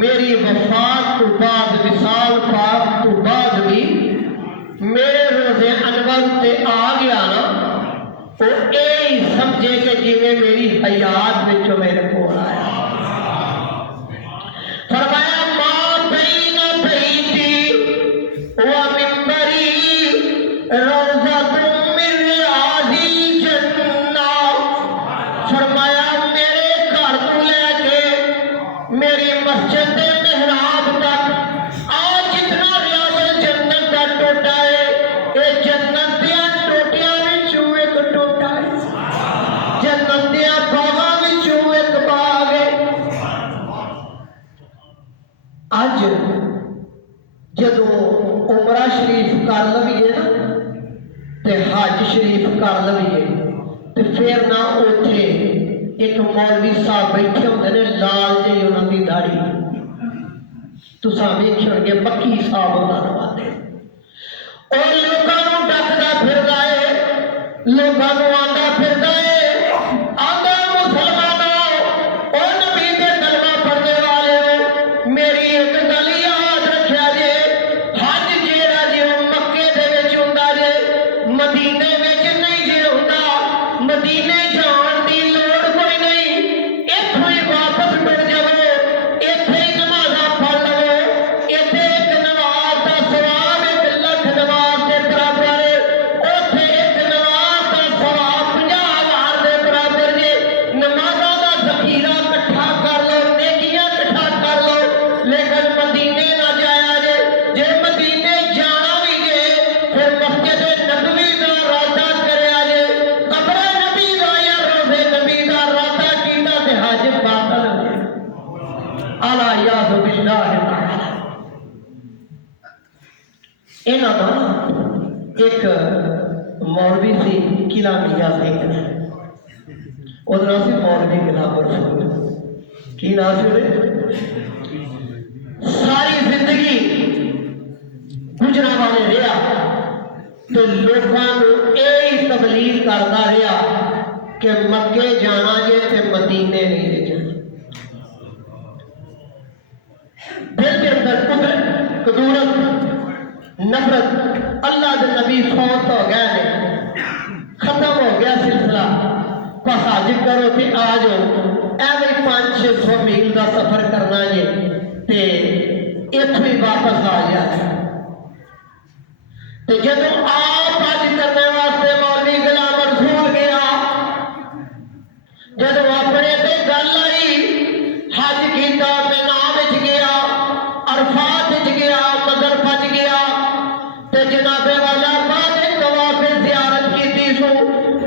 मेरी वफात तो बाद विसाल पाक तो बाद भी मेरे रोजे अनवर से आ गया ना वो यही समझे कि जिमें मेरी हयात विचों मेरे को आया। फरमाया मां बई न बई थी वह मिंबरी रोजा तुम मिल आजी जन्ना। फरमाया मेरे घर को लेके मेरी मस्जिद मेहराब तक आज जितना रियाज जन्नत का टोटा है ये जन्नत दिया टोटियां विचों एक टोटा है, जन्नत दिया बागां विचों एक बाग है। अज जदों उमरा शरीफ कर लवीए ना ते हज शरीफ कर लवीए ते फिर ना उथे एक मौलवी साहब बैठे होंदे ने लाल जी उन्होंने की दाढ़ी तुसा वेखे होंगे मक्की साहब उन्होंने आते और लोगों डकदा फिरदा है, लोगों आंदा फिरदा है आंदा मुसलमानों ओ नबी दे कलमा पढ़ने वाले हो मेरी एक गल याद रखिया जे हज जेड़ा जे मक्के दे विच हुंदा जे मदीने विच नहीं जे हुंदा। मदीने जाण दी लोड़ कोई नहीं, इत्थों ही वापस मुड़ जाओ, इत्थे ही नमाज़ां पढ़ लवो, इत्थे एक नमाज दा सवाब 1 लाख नमाज दे बराबर है, उत्थे एक नमाज दा सवाब 50,000 दे बराबर जे। नमाज़ां दा ज़खीरा इकट्ठा कर लो, नेकियां इकट्ठा कर लो, लेकिन मदीने ना जाया जे। जे मदीने जाना भी जे फिर मस्जिद नबवी दा राता करया जे, कब्र नबी दा या रोज़े नबी दा राता कीता ते हज बातल हो जाए। अला याज़ बिल्लाह तआला। इन्हां दा एक मौलवी सी किला मियां सिंह ने, ਉਹਦਾ नाम सी मौलवी गुलाम रसूल। की नाम सी ਉਹਦੇ? सारी जिंदगी गुजरा वाले रहा तो लोगों को यही तबलीग करता रहा कि मक्के जाना जे ते मदीने नहीं ले जाना। दिल के अंदर कुदरत कदूरत नफरत अल्लाह के नबी फौत हो गए ने, खत्म हो गया सिलसिला, बस हज करो ते आ जाओ। एवं 500-600 मील का सफर करना जे ते इत्थों ही वापस आ गया। तो जदों आप हज करने वास्ते मौलवी गुलाम रसूल गया, जदों अपने ते गल आई हज किया मिना विच गया, अरफात विच गया, मज़रफा च गया ते जनाबे वाला बाद तवाफ़ ज़ियारत कीती सू,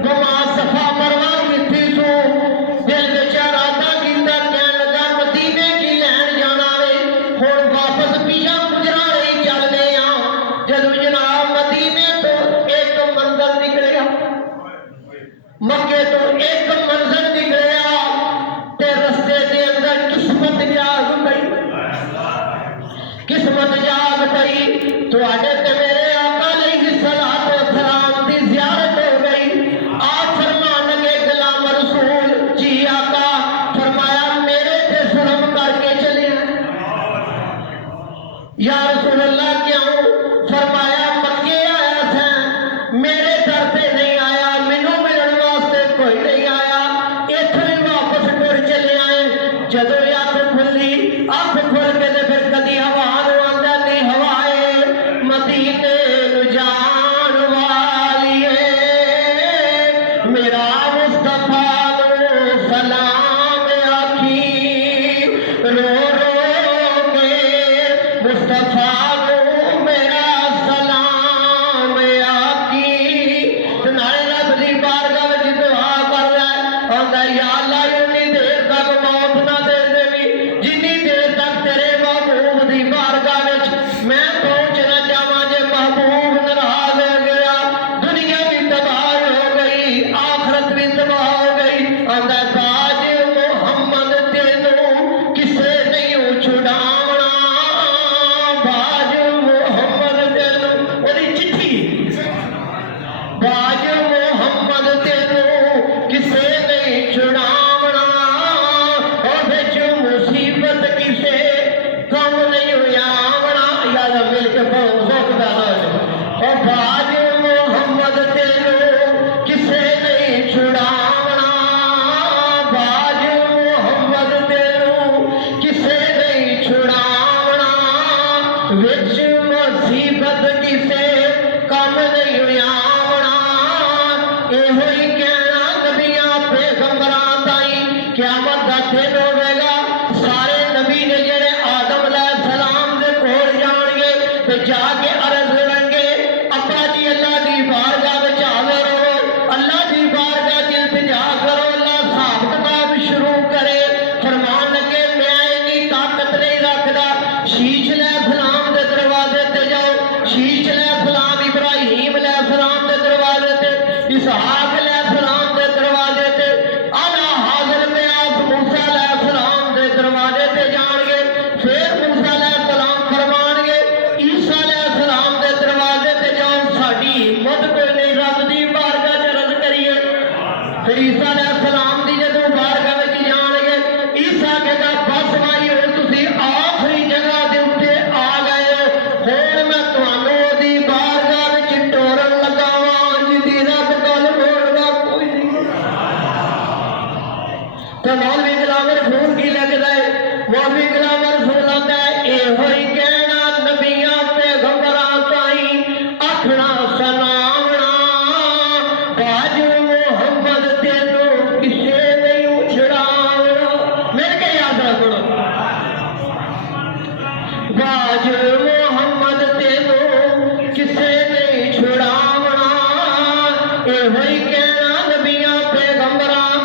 गुमा सफा मरवा कीती सू, दिल विच इरादा कीता कहण लगा मदीने की लैण जाना वे, हुण वापस पीछा गुजरा रही चलदे आ। जदों जनाब मदीने तो एक मंजर निकलिया, मक्के तो एक मंजर निकलिया ते रस्ते के अंदर किस्मत जाग पई, किस्मत जाग पई तुहाडे ते मेरे आका अलैहिस्सलातु वस्सलाम दी ज़ियारत हो गई। आप फरमान लगे गुलाम रसूल जी आका, फरमाया मेरे ते जुल्म करके चले या रसूल अल्लाह क्यों? फरमाया मक्के आया था मेरे दर पे नहीं आया, मैनू मिलने वास्ते कोई नहीं इसहाक अलैहिस्सलाम के दरवाजे ते आला हाजिर ब्यास मूसा अलैहिस्सलाम के दरवाजे ते जाणगे फिर मूसा अलैहिस्सलाम फरमाणगे ईसा अलैहिस्सलाम के दरवाजे ते जाओ साडी हिम्मत कोई नहीं रब दी बारगाह च अर्ज करिए फिर ईसा अलैहिस्सलाम दी जदों बारगाह विच जाणगे ईसा कहदा बस भाई हुण तुसीं आखिरी जगह दे उत्ते आ गए हो हुण मैं तुहानूं ओदी बारगाह विच टोरन लगा वां जिहदी रब गल मोड़दा कोई नहीं ते मौलवी गुलाम रसूल की लिखदा है मौलवी गुलाम रसूल आंदा है इहो ही कहना नबियां पैगंबरां ताईं आखना सलामना बाजू मुहम्मद तेनू किसे नहीं छुड़ावना मेरे के याद रखो बाजू मुहम्मद तेनू किसे नहीं छुड़ावना इहो ही कहना नबियां पैगंबरां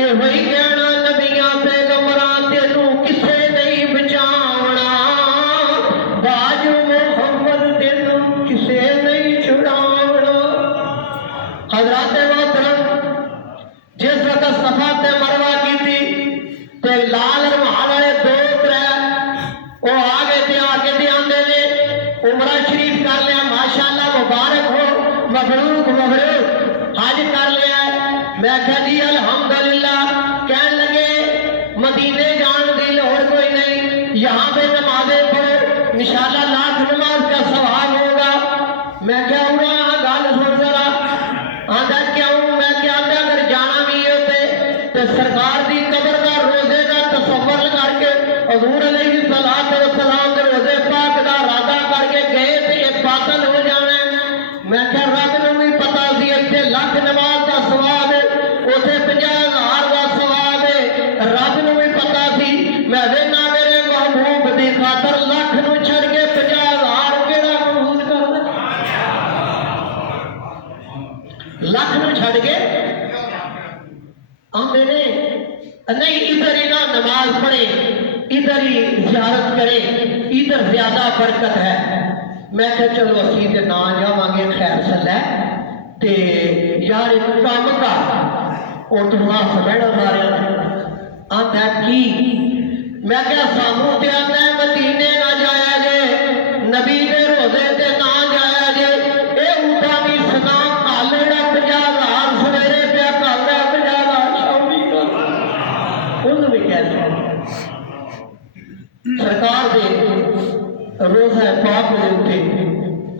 इहो ही कहना नबियां पैगंबरां तेनू किसे नहीं बचावना बाजू मुहम्मद तेनू किसे नहीं छुड़ावना हजरत मोहतरम जिस वक्त सफा ते मरवा की ते लाल रुमाल वाले दो त्रै वो आ गए थे आके ते आंदे ने उमरा शरीफ कर लिया माशाअल्लाह मुबारक हो मबरूक मबरूक हज कर लिया मैं कहा जी अल्हम्दुलिल्लाह कहन लगे मदीने जाने की लोड़ कोई नहीं यहाँ पे नमाजें पढ़ो इंशाअल्लाह लाख नमाज का सवाब होगा मैं क्या हुआ गल सुन जरा आंदा क्यों मैं क्या आंदा अगर जाना भी है तो सरकार की कब्र का रोजे का तसव्वुर करके हजूर अलैहिस्सलाम के रोजे पाक का इरादा करके गए तो ये बातल हो जाना मैं क्या रब नूं भी पता सी इत्थे लख नमाज का सवाब है उसे 50,000 का सवाब है रब नूं भी पता सी मैं वेना मेरे महबूब की खातर लख नूं छड़ के 50,000 केड़ा कबूल करदा लख नूं छड़ के आंदे ने नहीं इधर ही ना नमाज पढ़े इधर ही ज़ियारत करे इधर ज्यादा बरकत है मैं क्या चलो असी ते ना जावांगे खैर सल्लै ते यार एक काम कर और तू हाथ बैठा सारे आंदा की मैं क्या सानू ते आंदा है मदीने ना जाया जे नबी दे रोजे ते ना जाया जे ए उठा भी सलाम कालेड़ा 50,000 सवेरे पे कालदा 50,000 शामी का उन्हें भी कह सरकार दे रोजा पाक दे उत्ते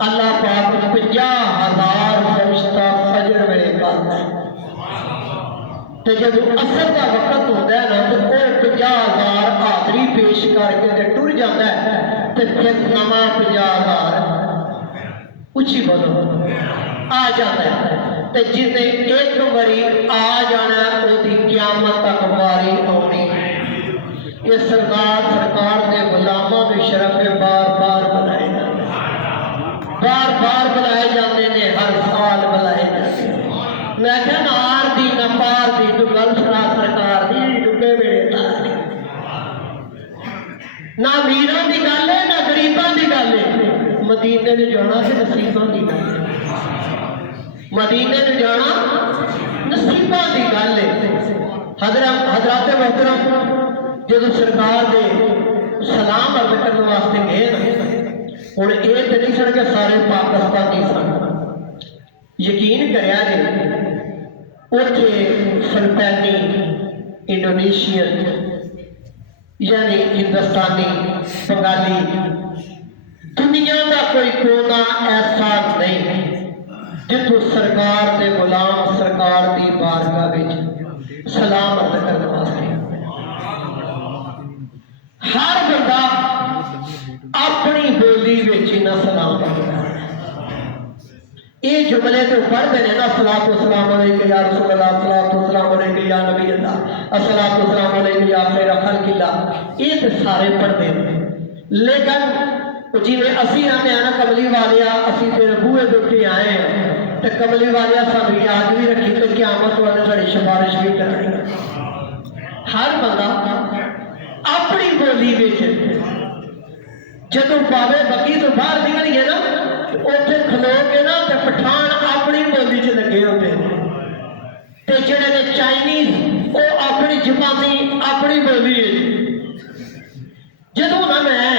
अल्लाह पाक 50,000 फरिश्ता फजर वेले करदा है ते जब असर का वक्त होता है ना तो वो 50,000 हाजरी पेश करके ते टुर जाता है ते फिर नवा 50,000 उची बोलो आ जाता है ते जिसने एक बारी आ जाना ओदी क़यामत तक वारी आनी ये सरकार के गुलामों के शरफ बार बार बुलाए जाते हैं हर साल बुलाए जाते हैं मैं क्या नार दी न पार दी तू गल सुना सरकार दी डुबे मेरे तार ना मीरां दी गल है ना गरीबां दी गल है मदीने ने जाना ते नसीबां दी गल है मदीने ने जाना नसीबां दी गल है हजरत मोहतरम जो सरकार दे सलाम अर्ज करने वास्ते गए हुण ये तो नहीं सन के सारे पाकिस्तानी सन यकीन करिया जे उत्थे फिलिपाइनी इंडोनेशियन यानी हिंदुस्तानी बंगाली दुनिया का कोई कोना ऐसा नहीं जिथों सरकार के गुलाम सरकार की बारगाह विच सलाम अर्ज करने वास्ते हर बंदा अपनी बोली विच ना सलाम पढ़दा ये जुमले तो पढ़ते हैं ना सलातो सलाम अलैका या रसूल अल्लाह सलातो सलाम अलैका या नबी अल्लाह अस्सलातो सलाम अलैका या खैर खल्किल्लाह ये तो सारे पढ़ते हैं लेकिन जिवें असी आने ना कमली वाले असी तेरे बूहे दुखे आए हैं तो कमली वाले सानू याद भी रखी तो क़यामत वाले साडी सिफारिश भी करनी हर बंदा अपनी बोली जदों बाबे बकी तो बाहर निकलिए ना उत्थे खलो के ना तो पठान अपनी बोली च लगे होते हैं ते जिहड़े ने चाइनीज वो अपनी जबानी अपनी बोली है। जदों ना मैं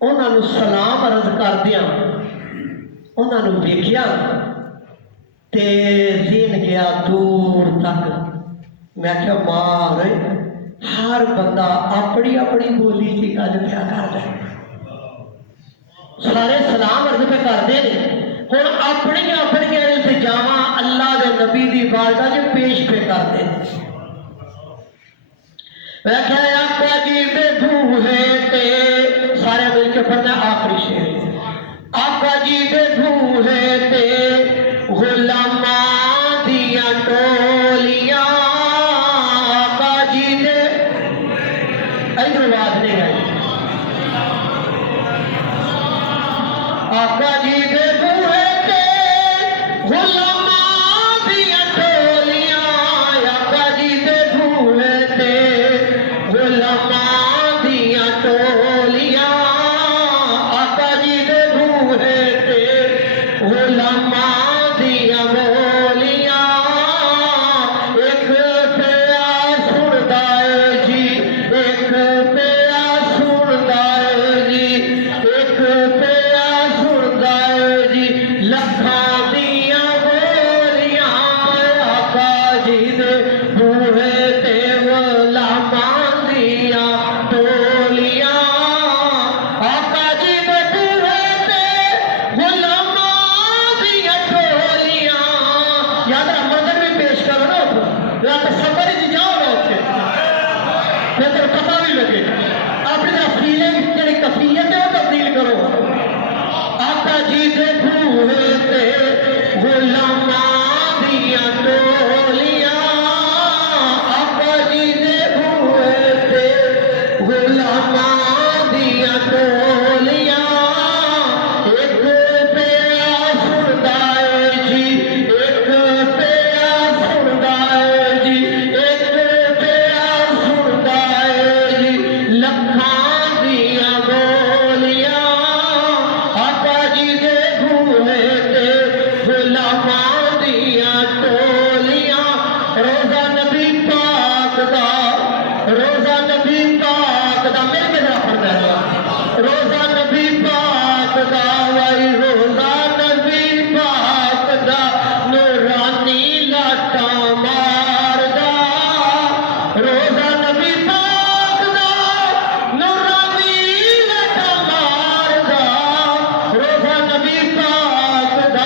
उन्होंने सलाम अर्ज कर दिया उन्होंने वेख्या ते दिन गया दूर तक। मैं क्या मार हर बंदा अपनी अपनी बोली की गल क्या करता है। सारे सलाम अर्ज पे करते हैं हुण अपनी अपनी इल्तिजामा अल्लाह के नबी की बारगाह च पेश पे करते हैं। मैं क्या आका जी दे बूहे ते सारे मिलकर पढ़ना आखिरी शेर आका जी दे